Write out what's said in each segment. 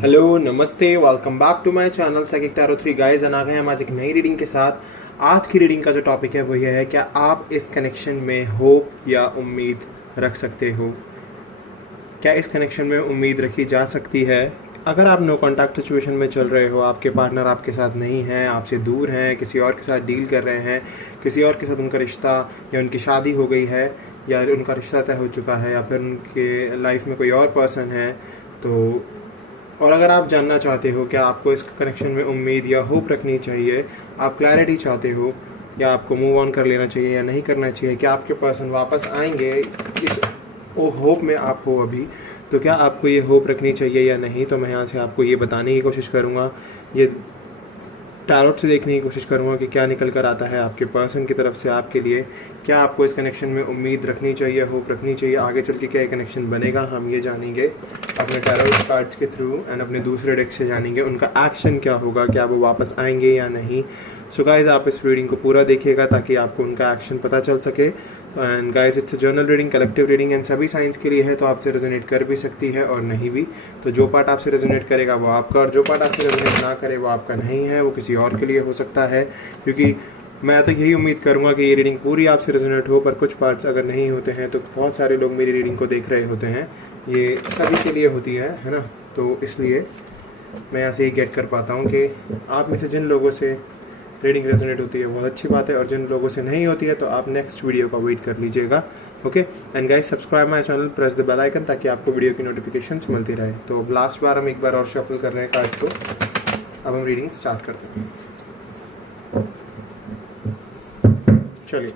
Hello नमस्ते, welcome back to my channel psychic tarot 3 guys. आ गए हम आज एक नई रीडिंग के साथ। आज की रीडिंग का जो टॉपिक है वो ये है, क्या आप इस कनेक्शन में होप या उम्मीद रख सकते हो? क्या इस कनेक्शन में उम्मीद रखी जा सकती है? अगर आप नो कॉन्टैक्ट सिचुएशन में चल रहे हो, आपके पार्टनर आपके साथ नहीं हैं, आपसे दूर हैं, किसी और के साथ डील कर रहे हैं, किसी और के साथ उनका रिश्ता या उनकी शादी हो गई है, या उनका रिश्ता तय हो चुका है, या फिर उनके लाइफ में कोई और पर्सन है, तो और अगर आप जानना चाहते हो कि आपको इस कनेक्शन में उम्मीद या होप रखनी चाहिए, आप क्लैरिटी चाहते हो, या आपको मूव ऑन कर लेना चाहिए या नहीं करना चाहिए, क्या आपके पर्सन वापस आएंगे, इस होप में आप हो अभी, तो क्या आपको ये होप रखनी चाहिए या नहीं, तो मैं यहाँ से आपको ये बताने की कोशिश करूँगा। ये टैरोट से देखने की कोशिश करूँगा कि क्या निकल कर आता है आपके पर्सन की तरफ से आपके लिए। क्या आपको इस कनेक्शन में उम्मीद रखनी चाहिए, होप रखनी चाहिए, आगे चल के क्या ये कनेक्शन बनेगा, हम ये जानेंगे अपने टैरोट कार्ड्स के थ्रू एंड अपने दूसरे डेक से जानेंगे उनका एक्शन क्या होगा, क्या वो वापस आएंगे या नहीं। सो गाइज, आप इस रीडिंग को पूरा देखिएगा ताकि आपको उनका एक्शन पता चल सके। And guys, it's a journal reading, collective reading and सभी साइंस के लिए है, तो आपसे रेजोनेट कर भी सकती है और नहीं भी। तो जो पार्ट आपसे रेजोनेट करेगा वो आपका, और जो पार्ट आपसे रेजोनेट ना करे वो आपका नहीं है, वो किसी और के लिए हो सकता है। क्योंकि मैं तो यही उम्मीद करूँगा कि ये रीडिंग पूरी आपसे रेजोनेट हो, पर कुछ पार्ट्स अगर नहीं होते हैं तो बहुत सारे लोग मेरी रीडिंग को देख रहे होते हैं, ये सभी के लिए होती है ना। तो इसलिए मैं यहाँ से ये गेट कर पाता हूँ कि आप में से जिन लोगों से रीडिंग रेजोनेट होती है बहुत अच्छी बात है, और जिन लोगों से नहीं होती है तो आप नेक्स्ट वीडियो का वेट कर लीजिएगा। Okay, and guys, subscribe my channel, press the bell icon ताकि आपको वीडियो की नोटिफिकेशंस मिलती रहे। तो अब लास्ट बार हम एक बार और शफल कर रहे हैं कार्ड को, अब हम रीडिंग स्टार्ट करते हैं। चलिए,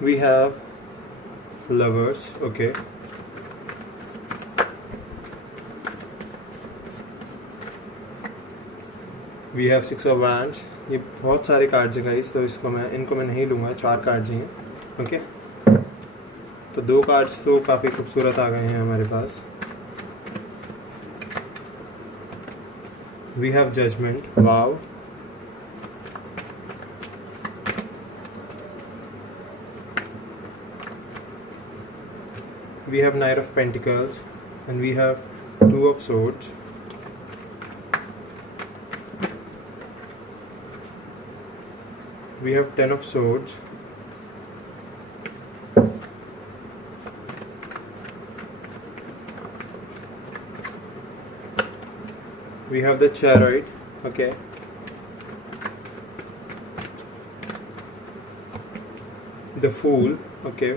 we have lovers. Okay, we have six of wands. ये बहुत सारे कार्ड्स हैं गाइस, तो इनको मैं नहीं लूँगा, 4 कार्ड्स ही हैं। ओके, तो 2 कार्ड्स तो काफ़ी खूबसूरत आ गए हैं हमारे पास। We have judgement, wow. We have Knight of Pentacles and we have Two of Swords. We have Ten of Swords. We have the Chariot. Okay. The Fool. Okay.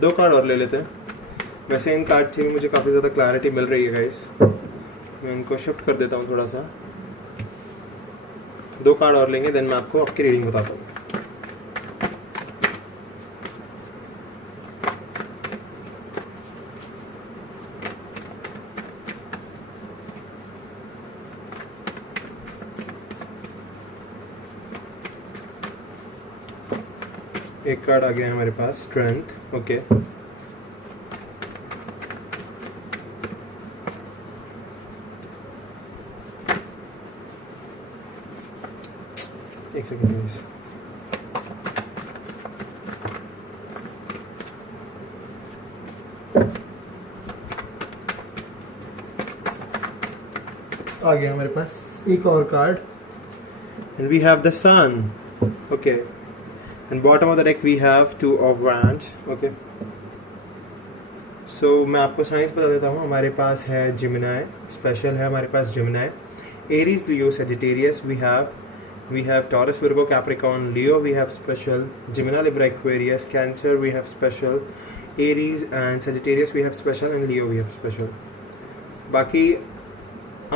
2 card और ले लेते हैं। वैसे इन कार्ड से भी मुझे काफ़ी ज़्यादा क्लैरिटी मिल रही है गाइस, मैं इनको शिफ्ट कर देता हूँ थोड़ा सा। 2 कार्ड और लेंगे, देन मैं आपको आपकी रीडिंग बताता हूँ। एक कार्ड आ गया हमारे पास, स्ट्रेंथ। ओके, एक सेकेंड गाइस। आ गया हमारे पास एक और card, and we have the sun. Okay, and bottom of the deck we have 2 of wands। Okay, so मैं आपको साइंस बता देता हूँ। हमारे पास है जिमिनाई, स्पेशल है हमारे पास Gemini, Aries, Leo, Sagittarius. we have Taurus, Virgo, Capricorn, Leo we have special, Gemini, Libra, Aquarius, Cancer we have special, Aries and Sagittarius we have special, and Leo we have special। बाकी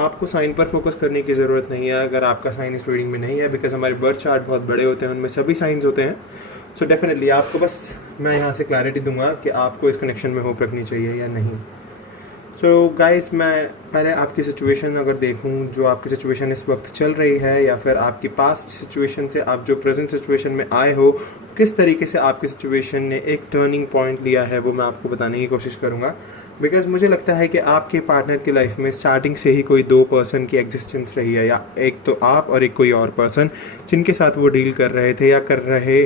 आपको sign पर focus करने की ज़रूरत नहीं है अगर आपका साइन इस रीडिंग में नहीं है, बिकॉज हमारे बर्थ चार्ट बहुत बड़े होते हैं, उनमें सभी साइंस होते हैं। सो डेफिनेटली आपको बस मैं यहाँ से क्लैरिटी दूंगा कि आपको इस कनेक्शन में होप रखनी चाहिए या नहीं। सो गाइस, मैं पहले आपकी सिचुएशन अगर देखूं, जो आपकी सिचुएशन इस वक्त चल रही है, या फिर आपकी पास्ट सिचुएशन से आप जो प्रेजेंट सिचुएशन में आए हो, किस तरीके से आपकी सिचुएशन ने एक टर्निंग पॉइंट लिया है, वो मैं आपको बताने की कोशिश करूंगा। बिकॉज़ मुझे लगता है कि आपके पार्टनर की लाइफ में स्टार्टिंग से ही कोई दो पर्सन की एग्जिस्टेंस रही है, या एक तो आप और एक कोई और पर्सन जिनके साथ वो डील कर रहे थे या कर रहे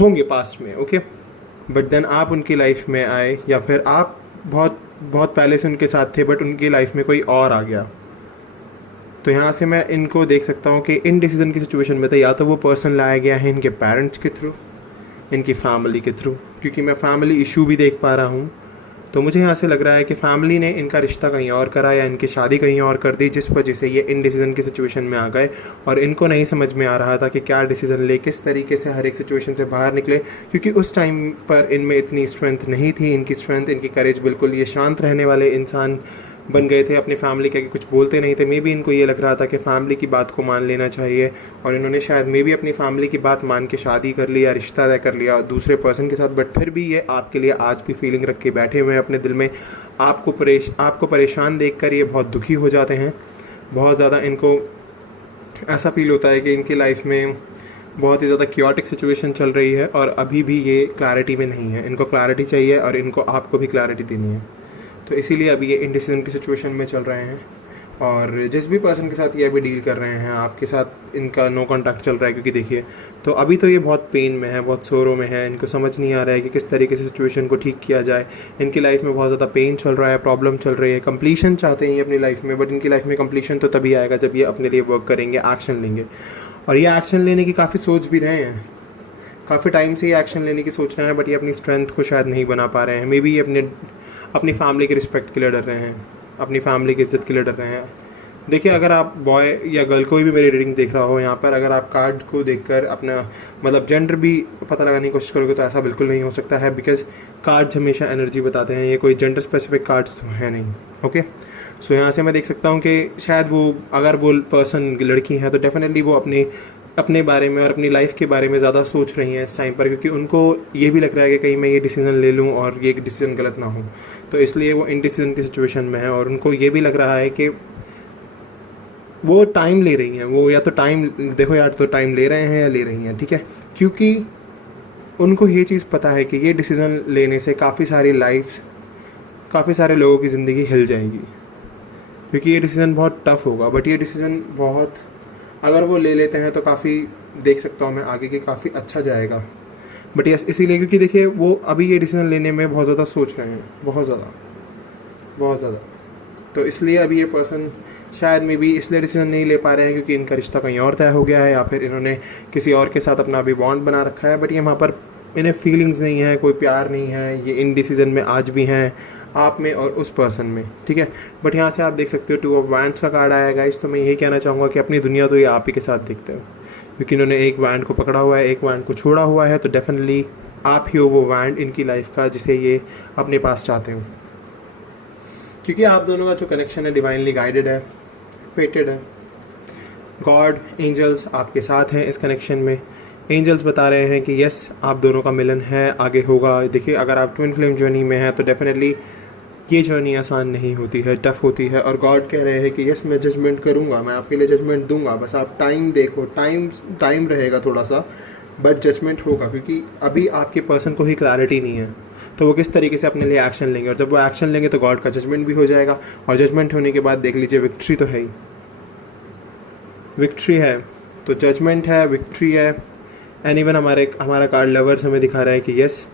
होंगे पास्ट में, ओके। बट देन आप उनकी लाइफ में आए, या फिर आप बहुत बहुत पहले से उनके साथ थे बट उनकी लाइफ में कोई और आ गया। तो यहाँ से मैं इनको देख सकता हूँ कि इन डिसीज़न की सिचुएशन में तो या तो वो पर्सन लाया गया है इनके पेरेंट्स के थ्रू, इनकी फैमिली के थ्रू, क्योंकि मैं फैमिली इशू भी देख पा रहा हूँ। तो मुझे यहाँ से लग रहा है कि फैमिली ने इनका रिश्ता कहीं और करा या इनकी शादी कहीं और कर दी, जिस वजह से ये इन डिसीज़न की सिचुएशन में आ गए और इनको नहीं समझ में आ रहा था कि क्या डिसीज़न ले, किस तरीके से हर एक सिचुएशन से बाहर निकले, क्योंकि उस टाइम पर इनमें इतनी स्ट्रेंथ नहीं थी। इनकी स्ट्रेंथ, इनकी करेज, बिल्कुल ये शांत रहने वाले इंसान बन गए थे, अपनी फैमिली के आगे कुछ बोलते नहीं थे। मे बी इनको ये लग रहा था कि फैमिली की बात को मान लेना चाहिए, और इन्होंने शायद मे बी अपनी फैमिली की बात मान के शादी कर ली या रिश्ता तय कर लिया दूसरे पर्सन के साथ। बट फिर भी ये आपके लिए आज भी फीलिंग रख के बैठे हुए हैं अपने दिल में। आपको परेशान देख कर ये बहुत दुखी हो जाते हैं। बहुत ज़्यादा इनको ऐसा फील होता है कि इनकी लाइफ में बहुत ही ज़्यादा क्योटिक सिचुएशन चल रही है और अभी भी ये क्लैरिटी में नहीं है। इनको क्लैरिटी चाहिए और इनको आपको भी क्लैरिटी देनी है। तो इसीलिए अभी ये इंडिसीजन की सिचुएशन में चल रहे हैं, और जिस भी पर्सन के साथ ये अभी डील कर रहे हैं, आपके साथ इनका नो कॉन्टैक्ट चल रहा है। क्योंकि देखिए, तो अभी तो ये बहुत पेन में है, बहुत सोरो में है। इनको समझ नहीं आ रहा है कि किस तरीके से सिचुएशन को ठीक किया जाए। इनकी लाइफ में बहुत ज़्यादा पेन चल रहा है, प्रॉब्लम चल रही है, कंप्लीशन चाहते हैं ये अपनी लाइफ में। बट इनकी लाइफ में कंप्लीशन तो तभी आएगा जब ये अपने लिए वर्क करेंगे, एक्शन लेंगे। और ये एक्शन लेने की काफ़ी सोच भी रहे हैं, काफ़ी टाइम से ये एक्शन लेने की सोच रहे हैं, बट ये अपनी स्ट्रेंथ को शायद नहीं बना पा रहे हैं। मे बी ये अपनी फैमिली के रिस्पेक्ट के लिए डर रहे हैं, अपनी फैमिली की इज्जत के लिए डर रहे हैं। देखिए, अगर आप बॉय या गर्ल कोई भी मेरी रीडिंग देख रहा हो यहाँ पर, अगर आप कार्ड को देखकर अपना मतलब जेंडर भी पता लगाने की कोशिश करोगे तो ऐसा बिल्कुल नहीं हो सकता है, बिकॉज कार्ड्स हमेशा एनर्जी बताते हैं। ये कोई जेंडर स्पेसिफिक कार्ड्स तो है नहीं, ओके। सो यहाँ से मैं देख सकता हूँ कि शायद अगर वो पर्सन लड़की है तो डेफिनेटली वो अपने बारे में और अपनी लाइफ के बारे में ज़्यादा सोच रही हैं इस टाइम पर, क्योंकि उनको ये भी लग रहा है कि कहीं मैं ये डिसीज़न ले लूँ और ये डिसीज़न गलत ना हो। तो इसलिए वो इनडिसीजन की सिचुएशन में है, और उनको ये भी लग रहा है कि वो टाइम ले रही हैं। वो या तो टाइम देखो यार, तो टाइम ले रहे हैं या ले रही हैं, ठीक है। क्योंकि उनको ये चीज़ पता है कि ये डिसीज़न लेने से काफ़ी सारे लोगों की ज़िंदगी हिल जाएगी, क्योंकि ये डिसीज़न बहुत टफ़ होगा। बट ये डिसीज़न बहुत, अगर वो ले लेते हैं तो काफ़ी देख सकता हूँ मैं आगे कि काफ़ी अच्छा जाएगा। बट यस, इसीलिए क्योंकि देखिए, वो अभी ये डिसीज़न लेने में बहुत ज़्यादा सोच रहे हैं, बहुत ज़्यादा। तो इसलिए अभी ये पर्सन शायद मे बी इसलिए डिसीज़न नहीं ले पा रहे हैं क्योंकि इनका रिश्ता कहीं और तय हो गया है, या फिर इन्होंने किसी और के साथ अपना अभी बॉन्ड बना रखा है। बट ये वहाँ पर इन्हें फीलिंग्स नहीं है, कोई प्यार नहीं है। ये इन डिसीज़न में आज भी हैं, आप में और उस पर्सन में, ठीक है। बट यहाँ से आप देख सकते हो 2 ऑफ वैंड्स का कार्ड आया गाइस। तो मैं यही कहना चाहूँगा कि अपनी दुनिया तो ये आप ही के साथ देखते हो, क्योंकि इन्होंने एक वैंड को पकड़ा हुआ है, एक वैंड को छोड़ा हुआ है। तो डेफिनेटली आप ही हो वो वैंड इनकी लाइफ का जिसे ये अपने पास चाहते हो, क्योंकि आप दोनों का जो कनेक्शन है डिवाइनली गाइडेड है, फेटेड है। गॉड, एंजल्स आपके साथ हैं इस कनेक्शन में। एंजल्स बता रहे हैं कि यस, आप दोनों का मिलन है, आगे होगा। देखिए, अगर आप ट्विन फ्लेम जर्नी में हैं तो डेफिनेटली ये जर्नी आसान नहीं होती है, टफ़ होती है। और गॉड कह रहे हैं कि यस, मैं जजमेंट करूँगा, मैं आपके लिए जजमेंट दूंगा, बस आप टाइम देखो। टाइम रहेगा थोड़ा सा, बट जजमेंट होगा, क्योंकि अभी आपके पर्सन को ही क्लैरिटी नहीं है तो वो किस तरीके से अपने लिए एक्शन लेंगे। और जब वो एक्शन लेंगे तो गॉड का जजमेंट भी हो जाएगा, और जजमेंट होने के बाद देख लीजिए विक्ट्री तो है ही, विक्ट्री है तो जजमेंट है, विक्ट्री है। एंड इवन हमारा कार्ड लवर्स हमें दिखा रहा है कि यस,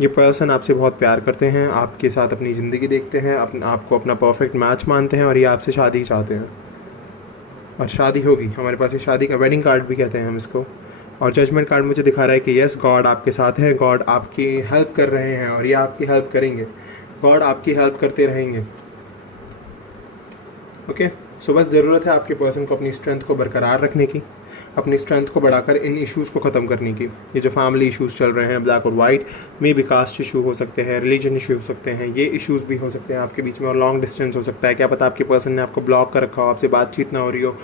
ये पर्सन आपसे बहुत प्यार करते हैं, आपके साथ अपनी ज़िंदगी देखते हैं, आपको अपना परफेक्ट मैच मानते हैं, और ये आपसे शादी चाहते हैं, और शादी होगी। हमारे पास ये शादी का वेडिंग कार्ड भी कहते हैं हम इसको। और जजमेंट कार्ड मुझे दिखा रहा है कि यस, गॉड आपके साथ हैं, गॉड आपकी हेल्प कर रहे हैं, और ये आपकी हेल्प करेंगे। गॉड आपकी हेल्प करते रहेंगे, ओके। सो बस ज़रूरत है आपके पर्सन को अपनी स्ट्रेंथ को बरकरार रखने की, अपनी स्ट्रेंथ को बढ़ाकर इन इश्यूज़ को ख़त्म करने की। ये जो फैमिली इश्यूज़ चल रहे हैं, ब्लैक और वाइट में भी, कास्ट इशू हो सकते हैं, रिलीजन इशू हो सकते हैं, ये इश्यूज़ भी हो सकते हैं आपके बीच में। और लॉन्ग डिस्टेंस हो सकता है, क्या पता आपके पर्सन ने आपको ब्लॉक कर रखा हो, आपसे बातचीत ना हो रही हो,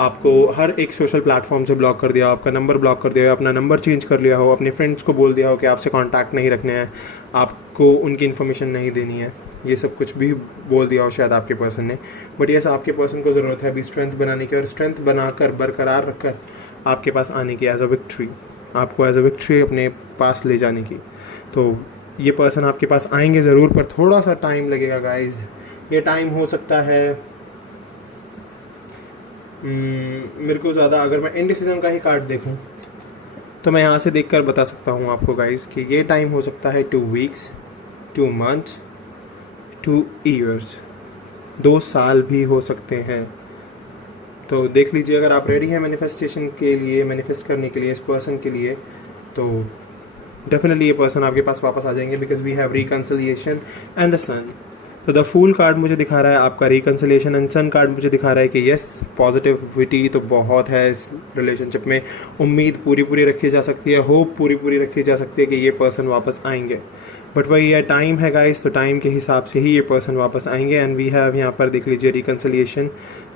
आपको हर एक सोशल प्लेटफॉर्म से ब्लॉक कर दिया हो, आपका नंबर ब्लॉक कर दिया हो, अपना नंबर चेंज कर लिया हो, अपने फ्रेंड्स को बोल दिया हो कि आपसे कांटेक्ट नहीं रखने हैं, आपको उनकी इन्फॉर्मेशन नहीं देनी है, ये सब कुछ भी बोल दिया हो शायद आपके पर्सन ने। बट यस, आपके पर्सन को ज़रूरत है अभी स्ट्रेंथ बनाने की, और स्ट्रेंथ बनाकर बरकरार रखकर आपके पास आने की, एज अ विक्ट्री, आपको एज अ विक्ट्री अपने पास ले जाने की। तो ये पर्सन आपके पास आएंगे ज़रूर, पर थोड़ा सा टाइम लगेगा गाइज। ये टाइम हो सकता है मेरे को ज़्यादा, अगर मैं इंडिसीजन का ही कार्ड देखूं तो मैं यहाँ से देखकर बता सकता हूँ आपको गाइज कि ये टाइम हो सकता है 2 वीक्स, 2 मंथ्स, 2 ईयर्स, 2 साल भी हो सकते हैं। तो देख लीजिए, अगर आप रेडी हैं मैनिफेस्टेशन के लिए, मैनिफेस्ट करने के लिए इस पर्सन के लिए, तो डेफिनेटली ये पर्सन आपके पास वापस आ जाएंगे, because we have reconciliation and the sun. तो द फूल कार्ड मुझे दिखा रहा है आपका रिकन्सिलिएशन, एंड सन कार्ड मुझे दिखा रहा है कि यस, पॉजिटिविटी तो बहुत है इस रिलेशनशिप में। उम्मीद पूरी रखी जा सकती है, होप पूरी रखी जा सकती है कि ये पर्सन वापस आएंगे। बट वही है, टाइम है गाइस, तो टाइम के हिसाब से ही ये पर्सन वापस आएंगे। एंड वी हैव यहाँ पर देख लीजिए रिकन्सिलिएशन।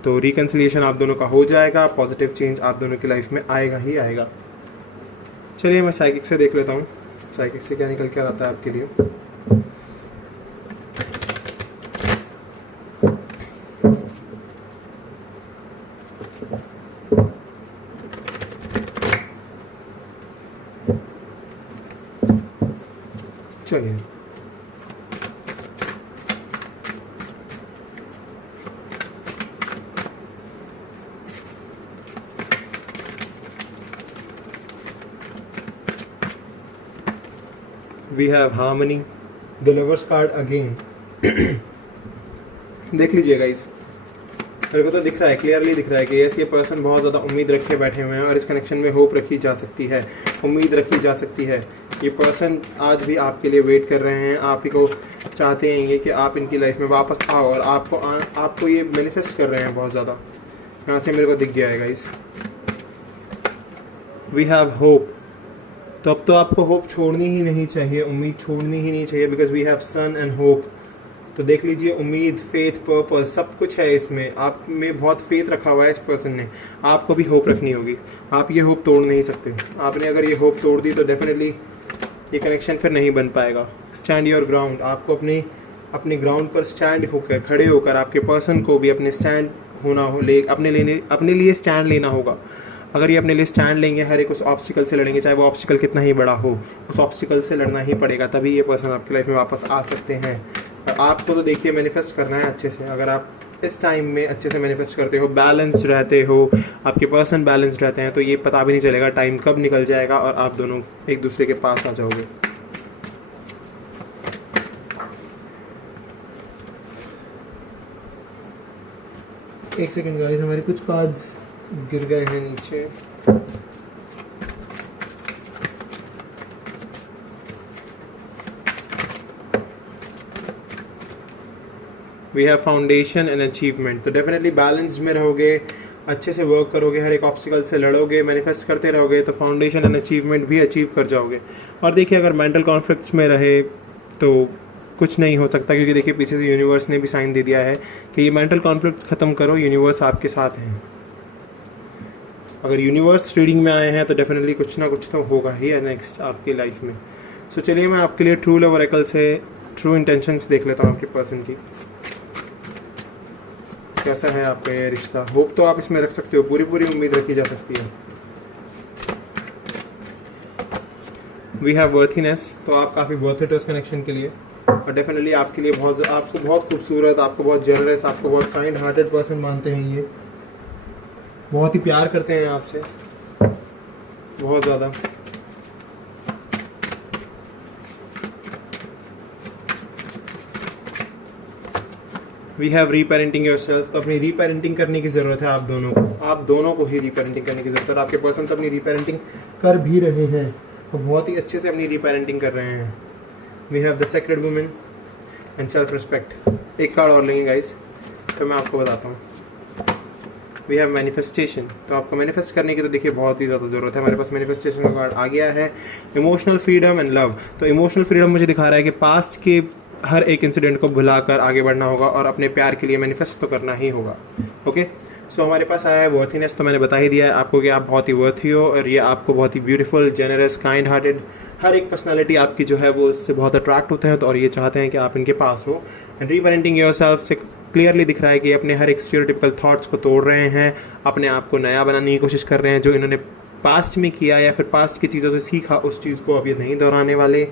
तो रिकन्सिलिएशन आप दोनों का हो जाएगा, पॉजिटिव चेंज आप दोनों की लाइफ में आएगा ही आएगा। चलिए मैं साइकिक से देख लेता हूँ, साइकिक से क्या निकल कर आता है आपके लिए। चलिए we have harmony, the lovers card again. देख लीजिए गाइज, मेरे को तो दिख रहा है, क्लियरली दिख रहा है कि यस, ये पर्सन बहुत ज़्यादा उम्मीद रखे बैठे हुए हैं और इस कनेक्शन में होप रखी जा सकती है, उम्मीद रखी जा सकती है। ये पर्सन आज भी आपके लिए वेट कर रहे हैं, आप ही को चाहते हैं कि आप इनकी लाइफ में वापस आओ, और आपको ये मैनिफेस्ट कर रहे हैं बहुत ज़्यादा। यहाँ से मेरे को दिख गया है गाइज, वी हैव होप। तो अब तो आपको होप छोड़नी ही नहीं चाहिए, उम्मीद छोड़नी ही नहीं चाहिए, because we have sun and hope. तो देख लीजिए, उम्मीद, फेथ, पर्पस सब कुछ है इसमें। आप में बहुत फेथ रखा हुआ है इस पर्सन ने, आपको भी होप रखनी होगी। आप ये होप तोड़ नहीं सकते। आपने अगर ये होप तोड़ दी तो डेफिनेटली ये कनेक्शन फिर नहीं बन पाएगा। स्टैंड योर ग्राउंड, आपको अपने ग्राउंड पर स्टैंड होकर, खड़े होकर, आपके पर्सन को भी अपने स्टैंड होना हो, अपने लिए स्टैंड लेना होगा। अगर ये अपने लिए स्टैंड लेंगे, हर एक उस ऑब्स्टिकल से लड़ेंगे, चाहे वो ऑब्स्टिकल कितना ही बड़ा हो, उस ऑब्स्टिकल से लड़ना ही पड़ेगा, तभी ये पर्सन आपकी लाइफ में वापस आ सकते हैं। और आपको तो देखिए मैनिफेस्ट करना है अच्छे से। अगर आप इस टाइम में अच्छे से मैनिफेस्ट करते हो, बैलेंस्ड रहते हो, आपके पर्सन बैलेंस्ड रहते हैं, तो ये पता भी नहीं चलेगा टाइम कब निकल जाएगा और आप दोनों एक दूसरे के पास आ जाओगे। एक सेकेंड गाइस, हमारे कुछ कार्ड्स गिर गए हैं नीचे। We have foundation and achievement. तो डेफिनेटली बैलेंस्ड में रहोगे, अच्छे से वर्क करोगे, हर एक ऑब्स्टिकल से लड़ोगे, मैनिफेस्ट करते रहोगे, तो फाउंडेशन एंड अचीवमेंट भी अचीव कर जाओगे। और देखिए, अगर मेंटल कॉन्फ्लिक्ट्स में रहे तो कुछ नहीं हो सकता, क्योंकि देखिए पीछे से यूनिवर्स ने भी साइन दे दिया है कि ये मेंटल कॉन्फ्लिक्ट्स ख़त्म करो, यूनिवर्स आपके साथ है। अगर यूनिवर्स रीडिंग में आए हैं तो डेफिनेटली कुछ ना कुछ तो होगा ही नेक्स्ट आपकी लाइफ में। सो चलिए मैं आपके लिए ट्रू लव ओरेकल से ट्रू इंटेंशंस देख लेता हूँ आपके पर्सन की। कैसा है आपका ये रिश्ता? होप तो आप इसमें रख सकते हो, पूरी उम्मीद रखी जा सकती है। वी हैव वर्थीनेस, तो आप काफ़ी वर्थ इट उस कनेक्शन के लिए, और डेफिनेटली आपके लिए आपको बहुत खूबसूरत, आपको बहुत जनरस, आपको बहुत काइंड हार्टेड पर्सन मानते हैं। ये बहुत ही प्यार करते हैं आपसे, बहुत ज़्यादा। We have reparenting yourself. तो अपनी रीपेरेंटिंग करने की ज़रूरत है आप दोनों को ही रीपेरेंटिंग करने की ज़रूरत है। और आपके पर्सन तो अपनी रीपेरेंटिंग कर भी रहे हैं, तो बहुत ही अच्छे से अपनी रीपेरेंटिंग कर रहे हैं। We have the sacred women and self respect. एक कार्ड और लेंगे गाइस, तो मैं आपको बताता हूँ। We have manifestation. तो आपको मैनिफेस्ट करने की तो देखिए बहुत ही ज़्यादा ज़रूरत है। हमारे पास मैनिफेस्टेशन का कार्ड आ गया है। Emotional freedom and love. तो इमोशनल फ्रीडम मुझे दिखा रहा है कि पास्ट के हर एक इंसिडेंट को भुलाकर आगे बढ़ना होगा और अपने प्यार के लिए मैनिफेस्ट तो करना ही होगा। ओके, सो हमारे पास आया है वर्थीनेस। तो मैंने बता ही दिया है आपको कि आप बहुत ही वर्थी हो, और ये आपको बहुत ही ब्यूटीफुल, जेनरस, काइंड हार्टेड, हर एक पर्सनालिटी आपकी जो है वो उससे बहुत अट्रैक्ट होते हैं, तो और ये चाहते हैं कि आप इनके पास हो। एंड रीपेरेंटिंग योरसेल्फ से क्लियरली दिख रहा है कि अपने हर एक स्टीरियोटिपिकल थॉट्स को तोड़ रहे हैं, अपने आप को नया बनाने की कोशिश कर रहे हैं। जो इन्होंने पास्ट में किया या फिर पास्ट की चीज़ों से सीखा, उस चीज़ को अब ये नहीं दोहराने वाले।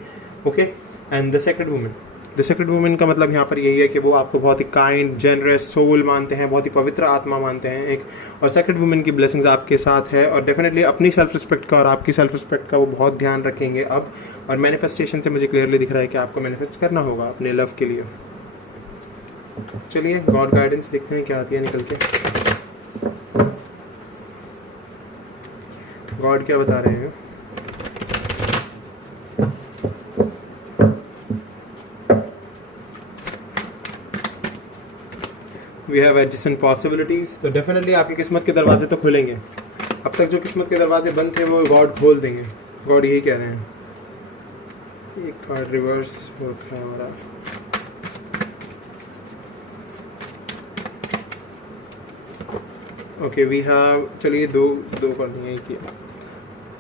Okay, and the sacred women का मतलब यहाँ पर यही है कि वो आपको बहुत ही काइंड, जेनरस, सोल मानते हैं, बहुत ही पवित्र आत्मा मानते हैं एक, और सेक्रेड वुमेन की ब्लेसिंग्स आपके साथ है, और डेफिनेटली अपनी सेल्फ रिस्पेक्ट का और आपकी सेल्फ रिस्पेक्ट का वो बहुत ध्यान रखेंगे अब। और मैनिफेस्टेशन से मुझे क्लियरली दिख रहा है कि आपको मैनिफेस्ट करना होगा अपने लव के लिए। चलिए गॉड गाइडेंस देखते हैं क्या आती है निकल के। गॉड क्या बता रहे हैं? We have adjustment possibilities. तो डेफिनेटली आपकी किस्मत के दरवाजे तो खुलेंगे। अब तक जो किस्मत के दरवाजे बंद थे वो गॉड खोल देंगे। गॉड यही कह रहे हैं। एक कार्ड रिवर्स वर्क है हमारा। ओके वी हैव, चलिए दो करनी है कि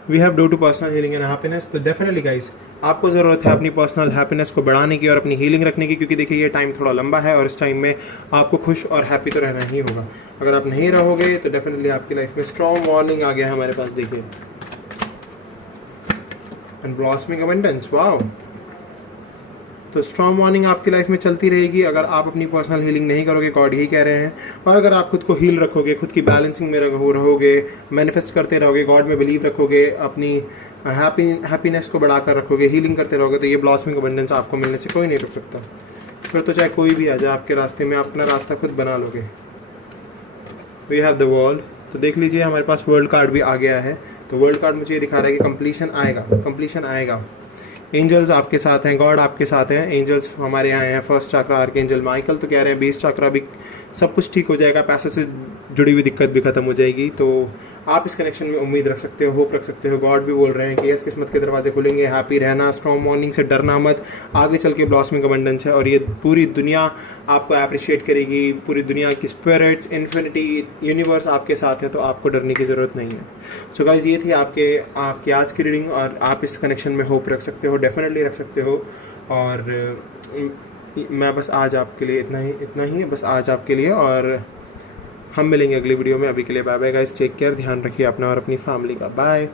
we have do to personal healing and happiness. तो डेफिनेटली गाइस आपको ज़रूरत है अपनी पर्सनल हैप्पीनेस को बढ़ाने की और अपनी हीलिंग रखने की, क्योंकि देखिए ये टाइम थोड़ा लंबा है और इस टाइम में आपको खुश और हैप्पी तो रहना ही होगा। अगर आप नहीं रहोगे तो डेफिनेटली आपकी लाइफ में स्ट्रॉन्ग वार्निंग आ गया है हमारे पास, देखिए, एंड ब्लॉसमिंग अबंडेंस। वाओ, तो स्ट्रॉन्ग वार्निंग आपकी लाइफ में चलती रहेगी अगर आप अपनी पर्सनल हीलिंग नहीं करोगे, गॉड यही कह रहे हैं। और अगर आप खुद को हील रखोगे, खुद की बैलेंसिंग में रहोगे, मैनिफेस्ट करते रहोगे, गॉड में बिलीव रखोगे, अपनी हैप्पीनेस को बढ़ाकर रखोगे, हीलिंग करते रहोगे, तो ये ब्लॉसमिंग अबंडेंस आपको मिलने से कोई नहीं रुक सकता। फिर तो चाहे कोई भी आ जाए आपके रास्ते में, आप अपना रास्ता खुद बना लोगे। We have the world. तो देख लीजिए हमारे पास वर्ल्ड कार्ड भी आ गया है। तो वर्ल्ड कार्ड मुझे ये दिखा रहा है कि कंप्लीशन आएगा। एंजल्स आपके साथ हैं, गॉड आपके साथ हैं, एंजल्स हमारे यहाँ हैं। फर्स्ट चक्रा आर्कएंजल माइकल तो कह रहे हैं बेस चक्रा भी सब कुछ ठीक हो जाएगा, पैसों से जुड़ी हुई दिक्कत भी खत्म हो जाएगी। तो आप इस कनेक्शन में उम्मीद रख सकते हो, होप रख सकते हो। गॉड भी बोल रहे हैं कि यस, किस्मत के दरवाजे खुलेंगे, हैप्पी रहना, स्ट्रॉन्ग मॉर्निंग से डरना मत, आगे चल के ब्लॉसमिंग अबंडेंस है और ये पूरी दुनिया आपको अप्रिशिएट करेगी। पूरी दुनिया की स्पिरिट्स, इन्फिनिटी, यूनिवर्स आपके साथ है, तो आपको डरने की ज़रूरत नहीं है। सो गाइज ये थी आपकी आज की रीडिंग, और आप इस कनेक्शन में होप रख सकते हो, डेफिनेटली रख सकते हो। और मैं बस आज आपके लिए इतना ही बस आज आपके लिए, और हम मिलेंगे अगली वीडियो में। अभी के लिए bye bye guys, take care, ध्यान रखिए अपना और अपनी फैमिली का। बाय।